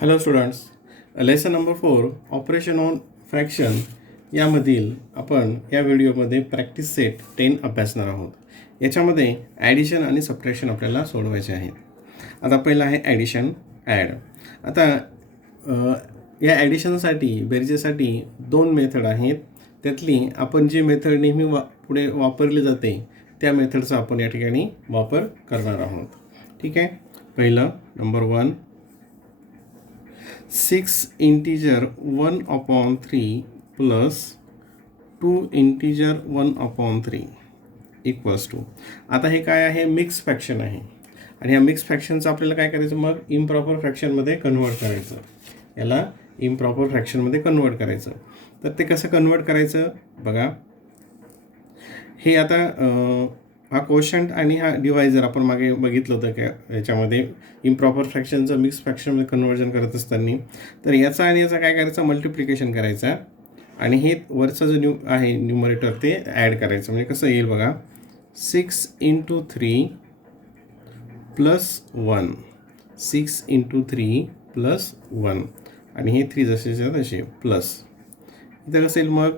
Hello students, lesson number 4 operation on fraction यामधील आपण या व्हिडिओमध्ये प्रॅक्टिस सेट 10 अभ्यासणार आहोत. याच्यामध्ये ॲडिशन आणि सबट्रॅक्शन आपल्याला सोडवायचे आहेत. आता पहिलं आहे ॲडिशन ॲड. आता या ॲडिशनसाठी बेरजेसाठी 2 मेथड आहेत. त्यातली आपण जी मेथड नेहमी पुढे वापरली जाते त्या मेथडचा आपण या ठिकाणी वापर करणार आहोत. ठीक आहे. पहिलं number 1, 6 integer 1/3 plus 2 integer 1/3 equals to. आता हे काय आहे? मिक्स फ्रॅक्शन आहे. आणि ह्या मिक्स फ्रॅक्शनचं आपल्याला काय करायचं? मग इम्प्रॉपर फ्रॅक्शनमध्ये कन्वर्ट करायचं. याला इम्प्रॉपर फ्रॅक्शनमध्ये कन्वर्ट करायचं. तर ते कसं कन्वर्ट करायचं बघा. हे आता हा कोशंट आणि हा डिवायझर आपण मागे बघितलं होतं का याच्यामध्ये इम्प्रॉपर फ्रॅक्शनचं मिक्स फ्रॅक्शनमध्ये कन्वर्जन करत असताना. तर याचा आणि याचा काय करायचं? मल्टिप्लिकेशन करायचा आणि हे वरचं जो आहे न्यूमरेटर ते ॲड करायचं. म्हणजे कसं येईल बघा. 6 × 3 + 1 6 × 3 + 1 आणि हे 3 जसेच्या तसे प्लस. इथं कसं येईल मग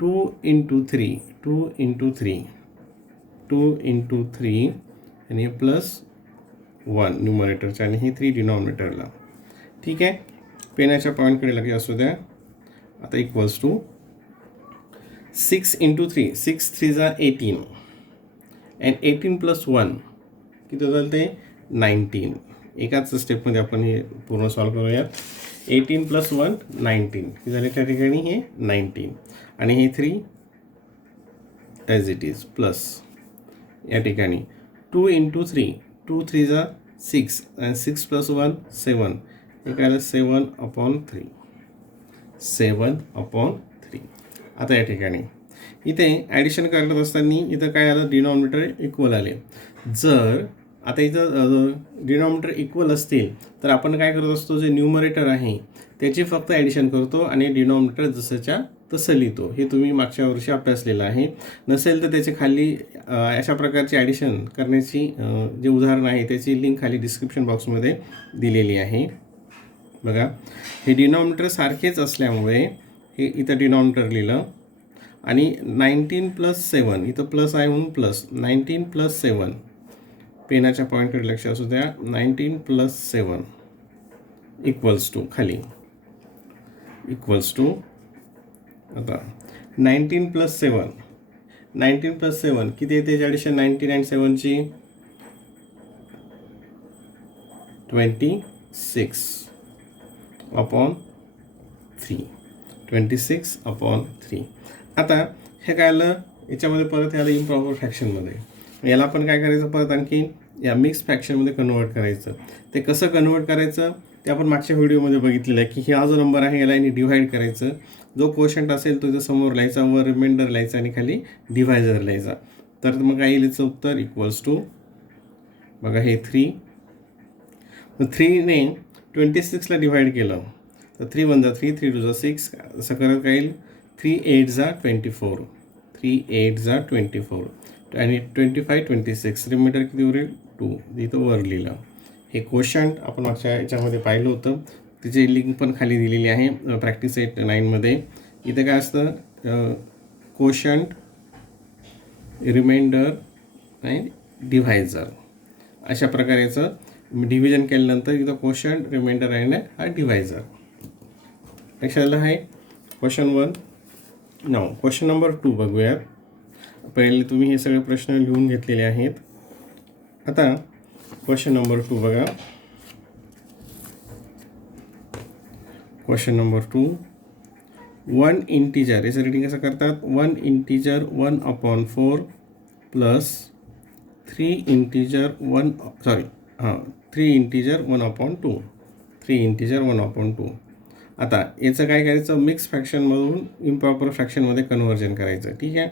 2 × 3 2 × 3 2 × 3 आणि हे +1 न्यूमरेटरच्या आणि हे 3 डिनॉमिनेटरला. ठीक आहे. पेनाच्या पॉईंटकडे लक्ष असू द्या. आता इक्वल्स टू 6 × 3 6 3 = 18 अँड 18 + 1 किती होतं ते 19. एकाच स्टेपमध्ये आपण हे पूर्ण सॉल्व करूयात. 18 + 1 19 किती झाले त्या ठिकाणी? हे 19 आणि हे 3 ॲज इट इज प्लस या ठिकाणी 2 × 3 2 3 = 6 आणि 6 + 1 7 हे काय आलं 7/3 7/3. आता या ठिकाणी इथे ॲडिशन करत असताना इथं काय आलं? डिनॉमिनेटर इक्वल आले. जर आता इथं डिनॉमिनेटर इक्वल असतील तर आपण काय करत असतो? जे न्यूमरेटर आहे त्याची फक्त ॲडिशन करतो आणि डिनॉमिनेटर जसंच्या तसं लिहितो. हे तुम्ही मागच्या वर्षी अभ्यासलेलं आहे. नसेल तर त्याचे खाली अशा प्रकारचे ॲडिशन करण्याची जे उदाहरण आहे त्याची लिंक खाली डिस्क्रिप्शन बॉक्समध्ये दिलेली आहे. बघा, हे डिनॉमिनेटर सारखेच असल्यामुळे हे इथं डिनॉमिनेटर लिहिलं आणि 19 + 7 इथं प्लस आहे म्हणून प्लस 19 + 7 पेनाच्या पॉईंटकडे लक्ष असू द्या. 19 + 7 इक्वल्स टू खाली इक्वल्स टू आता 19 + 7 19 + 7 किती येते? ॲडिशन 19 आणि 7ची 26/3 26/3. आता हे काय आलं? याच्यामध्ये परत आलं इम्प्रॉपर फ्रॅक्शनमध्ये. याला आपण काय करायचं? परत आणखी या मिक्स फ्रॅक्शनमध्ये कन्वर्ट करायचं. ते कसं कन्वर्ट करायचं ते आपण मागच्या व्हिडिओमध्ये बघितलेलं आहे की हा जो नंबर आहे याला डिव्हाइड करायचं. जो कोशंट असेल तो इथं समोर लिहायचा, वर रिमाइंडर लिहायचा आणि खाली डिव्हायझर लिहायचा. तर मग काय येईल? याचं उत्तर इक्वल्स टू बघा हे 3. 3ने 26ला डिव्हाइड केलं तर 3 1 = 3 3 2 = 6 असं करत काय येईल? 3 8 = 24 3 8 = 24 आणि 25 26 रिमाइंडर किती उरेल? 2. इथं वर लिहिलं. हे कोशंट आपण मागच्या याच्यामध्ये पाहिलं होतं. त्याची लिंक पण खाली दिलेली आहे प्रॅक्टिस सेट 9मध्ये. इथे काय असतं? कोशंट, रिमाइंडर आणि डिव्हायझर अशा प्रकारेचं डिव्हिजन केल्यानंतर इथं कोशंट, रिमाइंडर आणि हा डिव्हायझर. लक्षात आहे. क्वेश्चन 1. क्वेश्चन नंबर 2 बघूयात. पहिले तुम्ही हे सगळे प्रश्न लिहून घेतलेले आहेत. आता क्वेश्चन नंबर 2 बघा. Question number 2. 1 इंटीजर याचं रिडिंग कसं करतात? 1 integer 1/4 plus 3 integer 3 integer 1/2 3 integer 1/2. आता याचं काय करायचं? मिक्स फ्रॅक्शनमधून इम्प्रॉपर फ्रॅक्शनमध्ये कन्वर्जन करायचं. ठीक आहे.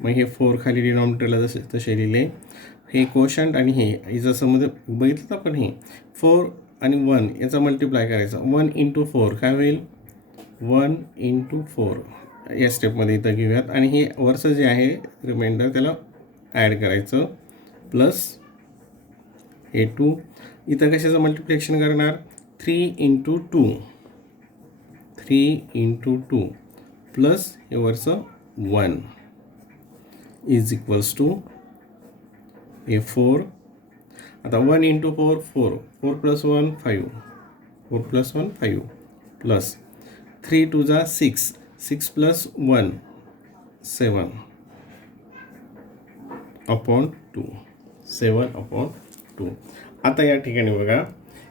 मग हे 4 खाली डिनॉमिनेटरला जसे तसे लिहिले. हे कोशंट आणि हे जसं मध्ये बघितलं तर आपण हे 4 आणि 1 याचा मल्टिप्लाय करायचा. 1 × 4 काय होईल? 1 × 4 या स्टेपमध्ये इथं घेऊयात आणि हे वरचं जे आहे रिमाइंडर त्याला ॲड करायचं प्लस हे 2. इथं कशाचं मल्टिप्लिकेशन करणार? 3 इंटू 2 प्लस हे वरचं 1 इज इक्वल्स टू हे 4. आता 1 इंटू 4 4 प्लस 1 5 4 प्लस 1 5 प्लस 3 2 जा 6 प्लस 1 7 अपॉन 2 7 अपॉन 2. आता या ठिकाणी बघा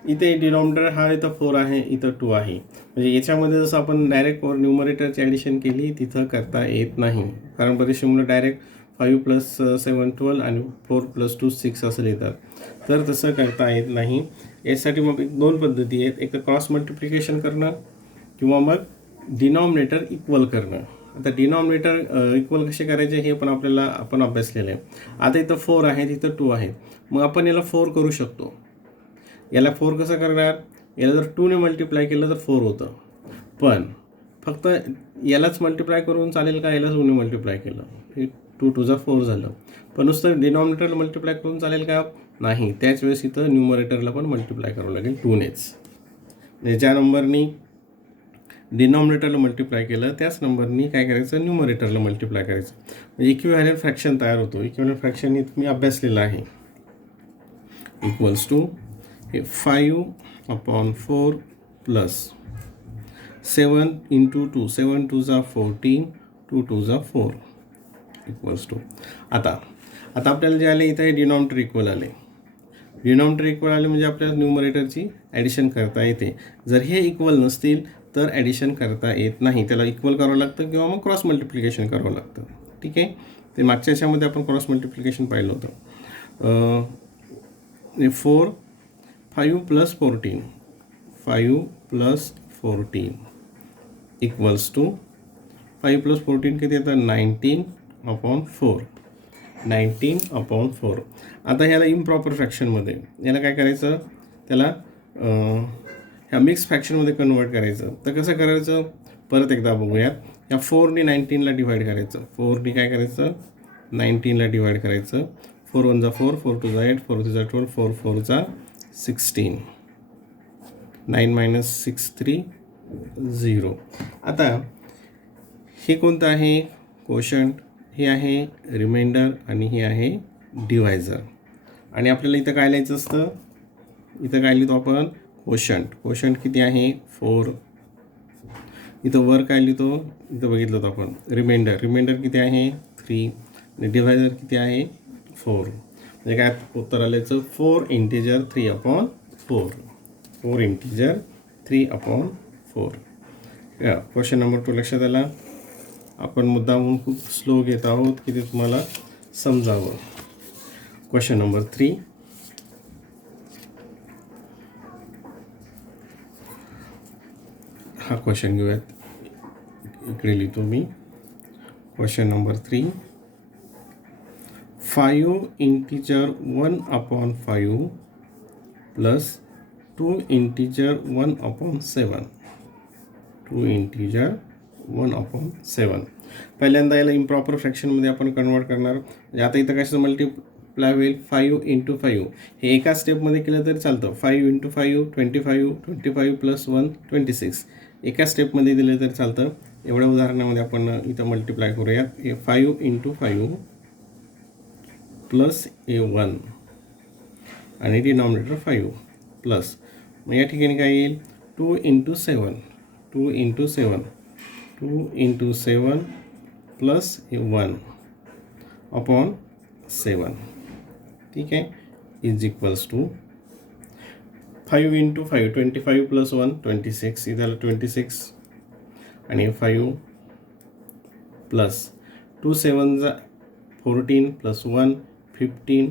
इथे डिनॉमिनेटर हा इथं 4 आहे, इथं 2 आहे. म्हणजे याच्यामध्ये जसं आपण डायरेक्ट न्यूमरेटरची ॲडिशन केली तिथं करता येत नाही, कारण बरेचसे मुलं डायरेक्ट 5 प्लस 7 12 आणि 4 प्लस 2 6 असं लिहितात. तर तसं करता येत नाही. यासाठी मग 2 पद्धती आहेत, एक तर क्रॉस मल्टिप्लिकेशन करणं किंवा मग डिनॉमिनेटर इक्वल करणं. आता डिनॉमिनेटर इक्वल कसे करायचे हे पण आपण अभ्यासलेलं आहे. आता इथं 4 आहे, तिथं 2 आहेत, मग आपण याला 4 करू शकतो. याला 4 कसं करणार, याला जर 2ने मल्टिप्लाय केलं तर 4 होतं, पण फक्त यालाच मल्टिप्लाय करून चालेल का, यालाच 2ने मल्टिप्लाय केलं हे 2 2 जा 4 झालं. पण नुसतं डिनॉमिनेटरला मल्टिप्लाय करून चालेल का, नाही. त्याच वेळेस इथं न्यूमरेटरला पण मल्टिप्लाय करावं लागेल 2नेच. म्हणजे ज्या नंबरनी डिनॉमिनेटरला मल्टिप्लाय केलं त्याच नंबरनी काय करायचं, न्यूमरेटरला मल्टिप्लाय करायचं. म्हणजे इक्विव्हॅलेंट फ्रॅक्शन तयार होतो. इक्विव्हॅलेंट फ्रॅक्शन हे तुम्ही अभ्यासलेलं आहे. इक्वल्स टू हे 5 अपॉन 4 प्लस 7 इंटू 2 7 2 जा 14 2 2 जा 4 इक्वल्स टू. आता आपल्याला जे आले इथं हे डिनॉमिनेटर इक्वल आले. डिनॉमिनेटर इक्वल आले म्हणजे आपल्याला न्यूमरेटरची ॲडिशन करता येते. जर हे इक्वल नसतील तर ॲडिशन करता येत नाही, त्याला इक्वल करावं लागतं किंवा मग क्रॉस मल्टिप्लिकेशन करावं लागतं. ठीक आहे, ते मागच्या याच्यामध्ये आपण क्रॉस मल्टिप्लिकेशन पाहिलं होतं. 4 5 plus 14 5 plus 14 equals to 5 plus 14 किती येतं 19 अपॉन 4 19 अपॉन 4. आता ह्याला इम्प्रॉपर फ्रॅक्शनमध्ये याला काय करायचं, त्याला ह्या मिक्स फ्रॅक्शनमध्ये कन्वर्ट करायचं. तर कसं करायचं परत एकदा बघूयात. ह्या 4ने 19ला डिवाईड करायचं. 4ने काय करायचं 19ला डिवाईड करायचं. 4 1 जा 4 4 2 जा 8 4 3 जा 12 4 4 जा 16 9 मायनस 6 3 0. आता हे कोणतं आहे कोशंट, हे आहे रिमाइंडर आणि हे आहे डिवायझर. आणि आपल्याला इथं काय लिहायचं असतं, इथं काय लिहितो आपण कोशंट किती आहे 4. इथं वर काय लिहितो, इथं बघितलं होतं आपण रिमाइंडर किती आहे 3 आणि डिवायझर किती आहे 4. म्हणजे काय उत्तर आल्याचं 4 integer 3 upon 4 4 integer 3 upon 4. Question number 2 लक्षात आला. आपण मुद्दामून खूप स्लो घेत आहोत की ते तुम्हाला समजावं. Question number 3. हा क्वेश्चन घेऊयात, इकडे लिहितो मी. Question number 3. 5 integer 1 upon 5 plus 2 integer 1 upon 7 2 integer 1 upon 7. पहिल्यांदा याला इम्प्रॉपर फ्रॅक्शनमध्ये आपण कन्वर्ट करणार. म्हणजे आता इथं कशाचं मल्टिप्लाय होईल 5 इंटू 5. हे एका स्टेपमध्ये केलं तरी चालतं. 5 इंटू 5 25 प्लस 1 26 एका स्टेपमध्ये दिलं तरी चालतं. एवढ्या उदाहरणामध्ये आपण इथं मल्टिप्लाय करूयात. हे 5 इंटू 5 प्लस हे 1 आणि डिनॉमिनेटर 5 प्लस, मग या ठिकाणी काय येईल 2 इंटू 7 2 इंटू 7 2 इंटू 7 प्लस हे 1 अपॉन 7. ठीक आहे, is equals to 5 into 5 25 plus 1 26 इथं आलं 26 आणि 5 प्लस 2 7 जा 14 प्लस 1 15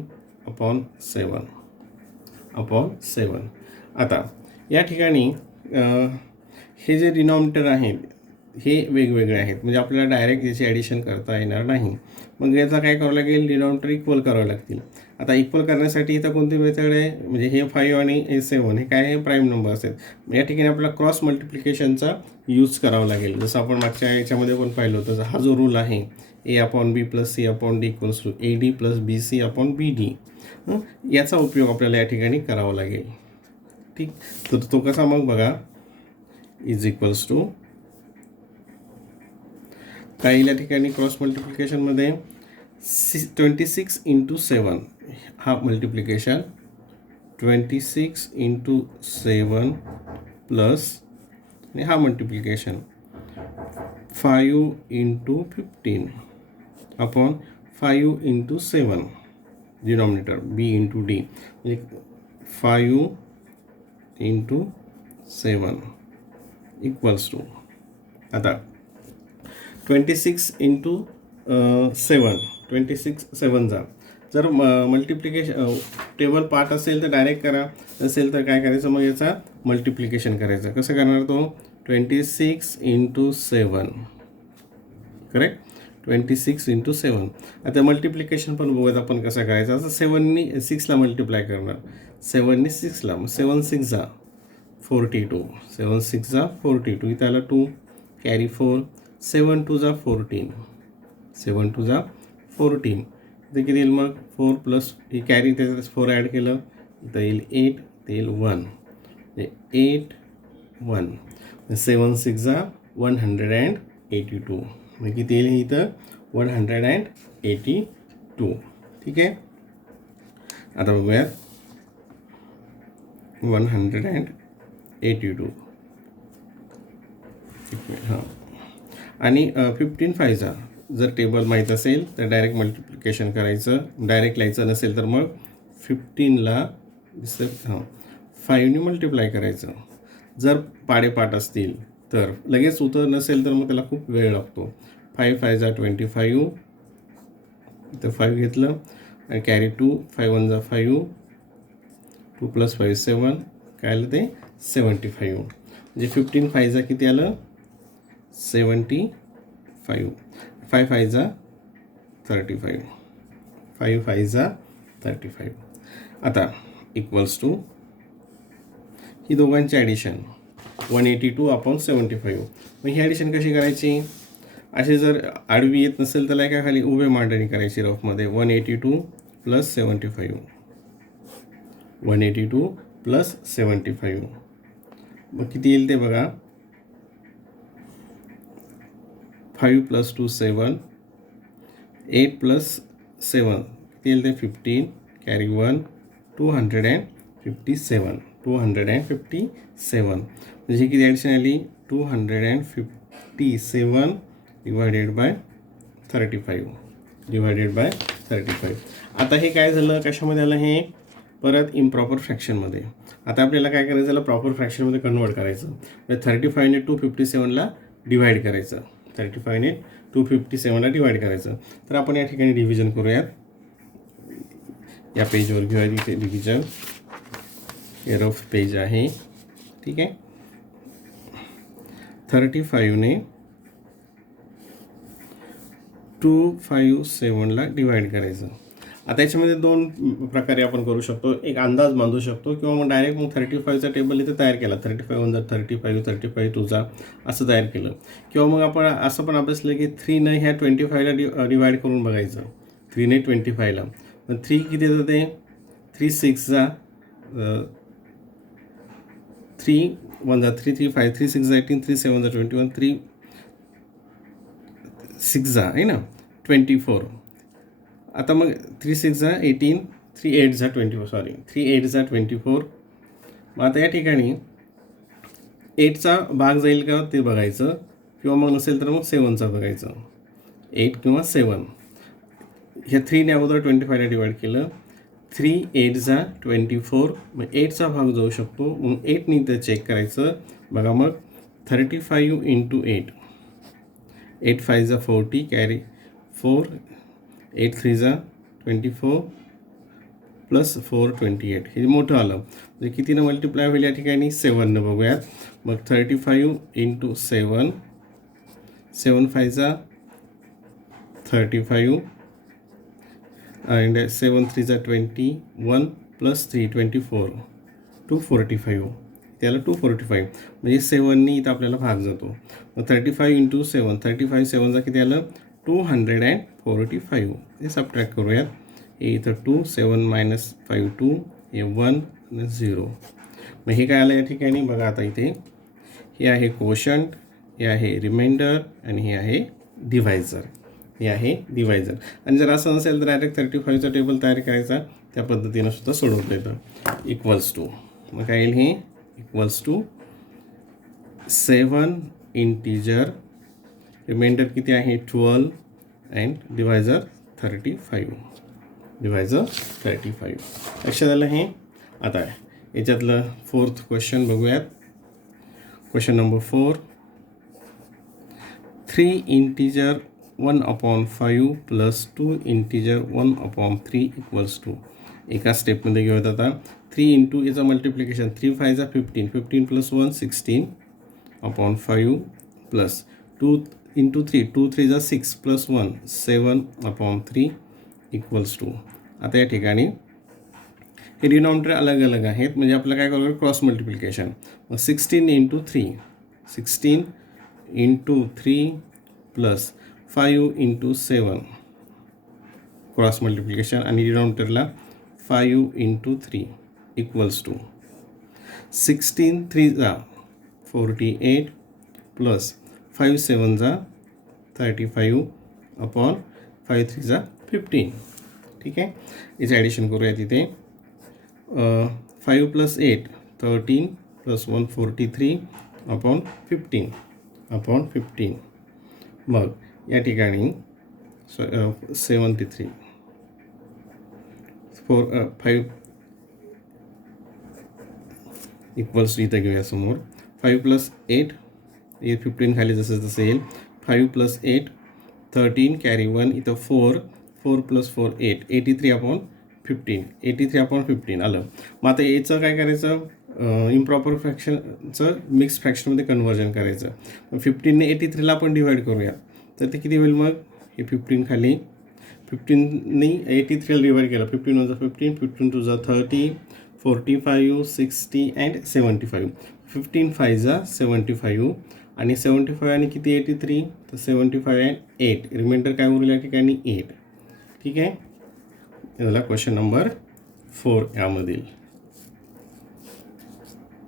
अपॉन 7. आता या ठिकाणी हे जे डिनॉमिनेटर आहेत हे वेगवेगळे आहेत, म्हणजे आपल्याला डायरेक्ट याची ॲडिशन करता येणार नाही. मग याचा काय करावं लागेल, डिनॉमिनेटर इक्वल करावं लागतील. आता इक्वल करण्यासाठी इथं कोणती मेथड आहे, म्हणजे हे 5 आणि हे 7 हे काय आहे प्राईम नंबर आहेत. या ठिकाणी आपल्याला क्रॉस मल्टिप्लिकेशनचा यूज करावा लागेल. जसं आपण मागच्या याच्यामध्ये पण पाहिलं होतं. हा जो रूल आहे A upon B plus C upon D equals to A D plus B C upon B D, याचा उपयोग आपल्याला या ठिकाणी करावा लागेल. ठीक. तर तो कसा मग बघा, इज इक्वल्स टू काय येईल या ठिकाणी क्रॉस मल्टिप्लिकेशनमध्ये 26 इंटू 7 हा मल्टिप्लिकेशन, 26 इंटू 7 प्लस आणि हा multiplication 5 into 15 upon 5 into 7 denominator B into D, म्हणजे 5 इंटू 7 इक्वल्स टू आता 26 इंटू 7, 26 7 जर मल्टिप्लिकेशन टेबल पार्ट असेल तर डायरेक्ट करा, नसेल तर काय करायचं मग याचा मल्टिप्लिकेशन करायचं. कसं करणार तो 26 इंटू 7 करेक्ट, 26 इंटू 7. आता मल्टिप्लिकेशन पण बघूयात आपण कसं करायचं. असं 7नी 6ला मल्टिप्लाय करणार, 7नी 6ला, मग 7 6 जा 42, 7 6 जा 42, इथं आला 2 कॅरी 4, 7 2 जा 14, 7 2 जा 14, इथे किती येईल मग 4 प्लस ही कॅरी त्याच्यात 4 ॲड केलं इथं येईल 8, ते येईल 1, 8 1, 7 6 जा 182, मग किती येईल इथं 182. ठीक आहे. आता बघूयात 182 हां. आणि 15 5 जा जर टेबल माहीत असेल तर डायरेक्ट मल्टिप्लिकेशन करायचं, डायरेक्ट लिहायचं नसेल तर मग 15ला 5नी मल्टिप्लाय करायचं. जर पाडेपाठ असतील तर लगेच उत्तर नसेल तर मग त्याला खूप वेळ लागतो. 5 5 जा 25, इथं 5 घेतलं आणि कॅरी 2, 5 1 जा 5, 2 प्लस 5 7, काय आलं ते 75, म्हणजे 15 5 जा किती आलं 75, 5 5 जा 35, 5 5 जा 35. आता इक्वल्स टू ही दोघांची ॲडिशन 182 अपॉन 75. मग ही ॲडिशन कशी करायची, असे जर आडवी येत नसेल तर काय खाली उभे मांडणी करायची रफमध्ये. 182 प्लस 75, 182 प्लस 75, मग किती येईल ते बघा 5 प्लस 2 7, 8 प्लस 7 किती येईल ते 15, कॅरी 1, 257, 257, म्हणजे किती ॲडिशन आली 257 डिवायडेड बाय 35, डिवायडेड बाय 35. आता हे काय झालं, कशामध्ये आलं हे, परत इम्प्रॉपर फ्रॅक्शनमध्ये. आता आपल्याला काय करायचं, त्याला प्रॉपर फ्रॅक्शनमध्ये कन्वर्ट करायचं. 35ने 257ला डिवाइड करायचं, 35ने 257ला डिवाइड करायचं. तर आपण या ठिकाणी डिव्हिजन करूयात, या पेजवर घेऊया इथे डिव्हिजन, हे रफ पेज आहे. ठीक आहे. 35ने 257ला डिवाइड करायचं. आता याच्यामध्ये दोन प्रकारे आपण करू शकतो, एक अंदाज बांधू शकतो किंवा मग डायरेक्ट मग 35चा टेबल इथे तयार केला, 35 1 जा 35, 35 2 जा असं तयार केलं. किंवा मग आपण असं पण अभ्यासलं की 3ने ह्या 25ला डिवाइड करून बघायचं, 3ने 25ला. मग 3 किती येतं ते 3 6 जा 3 1 जा 3 3 5, 3 6 जा 18, 3 7 जा 21, 3 6 जा आहे ना 24. आता मग 3 6 जा 18, 3 8 जा 24, सॉरी 3 8 जा 24. मग आता या ठिकाणी 8चा भाग जाईल का ते बघायचं, किंवा मग नसेल तर मग 7चा बघायचं, 8 किंवा 7. ह्या 3ने अगोदर 25ला डिवाइड केलं, 3 8 जा 24, मग 8चा भाग जाऊ शकतो, मग 8ने ते चेक करायचं. बघा मग 35 इंटू 8, 8 5 जा 40, कॅरी 4, 8 3 जा 24 प्लस 4 28, हे मोठं आलं, म्हणजे कितीनं मल्टिप्लाय होईल या ठिकाणी 7नं. बघूयात मग 35 इंटू 7, 7 5 जा 35 अँड 7 3 जा 21 प्लस 3 24, 245, त्याला 245, म्हणजे 7नी इथं आपल्याला भाग जातो. मग 35 इंटू 7, 35 7 जा किती आलं 245. हे सबट्रॅक्ट करूयात, हे इथं 2 7 - 5 2, हे 1 0, मग हे काय आलं या ठिकाणी बघा. आता इथे हे आहे कोशंट, हे आहे रिमाइंडर आणि हे आहे डिव्हायझर. हे आहे डिव्हायझर. आणि जर असं नसेल तर डायरेक्ट 35चा टेबल तयार करायचा, त्या पद्धतीनं सुद्धा सोडवता येतं. इक्वल्स टू मग काय येईल, हे इक्वल्स टू 7 इंटिजर, रिमाइंडर किती आहे 12 अँड डिव्हायझर 35. डिव्हायझर 35. लक्षात आलं हे. आता याच्यातलं 4th क्वेश्चन बघूयात. Question number 4. 3 integer 1/5 plus 2 integer 1/3 equals to. एका स्टेपमध्ये घेऊयात आता. 3 इंटू याचं मल्टिप्लिकेशन, 3 5 जा 15, 15 प्लस 1 16/5 प्लस 2 इंटू 3, 2 3 जा 6 प्लस 1 7/3 इक्वल्स टू. आता या ठिकाणी हे डिनॉमिनेटर अलग अलग आहेत, म्हणजे आपलं काय करावं, क्रॉस मल्टिप्लिकेशन. मग 16 into 3, 16 into 3 plus 5 into 7 cross multiplication आणि डिनॉमिनेटरला 5 इंटू 3 इक्वल्स टू 16 3 जा 48 प्लस 5 7 जा 35 अपॉन 5 3 जा 15. ठीक आहे. याचं ॲडिशन करूया. तिथे 5 प्लस 8 13 प्लस 1 43 अपॉन 15. मग या ठिकाणी 73 5 इक्वल्स इथं घेऊया समोर. 5 प्लस 8 हे 15 खाली जसं तसं येईल. 5 प्लस 8 13 कॅरी 1 इथं 4 प्लस 4 8 83/15. 83/15 आलं. मग आता याचं काय करायचं, इम्प्रॉपर फ्रॅक्शनचं मिक्स फ्रॅक्शनमध्ये कन्व्हर्जन करायचं. 15ने 83ला आपण डिवाईड करूया, तर ते किती होईल मग, हे 15 खाली 15ने 83ला डिवाईड केलं. 15 1 15, 15 2 30, 45 60 अँड 75. 15 5 जा 75 आणि 75 आणि किती 83, तर 75 अँड 8 रिमाइंडर काय उरलं या ठिकाणी 8. ठीक आहे. याला क्वेश्चन नंबर 4 यामधील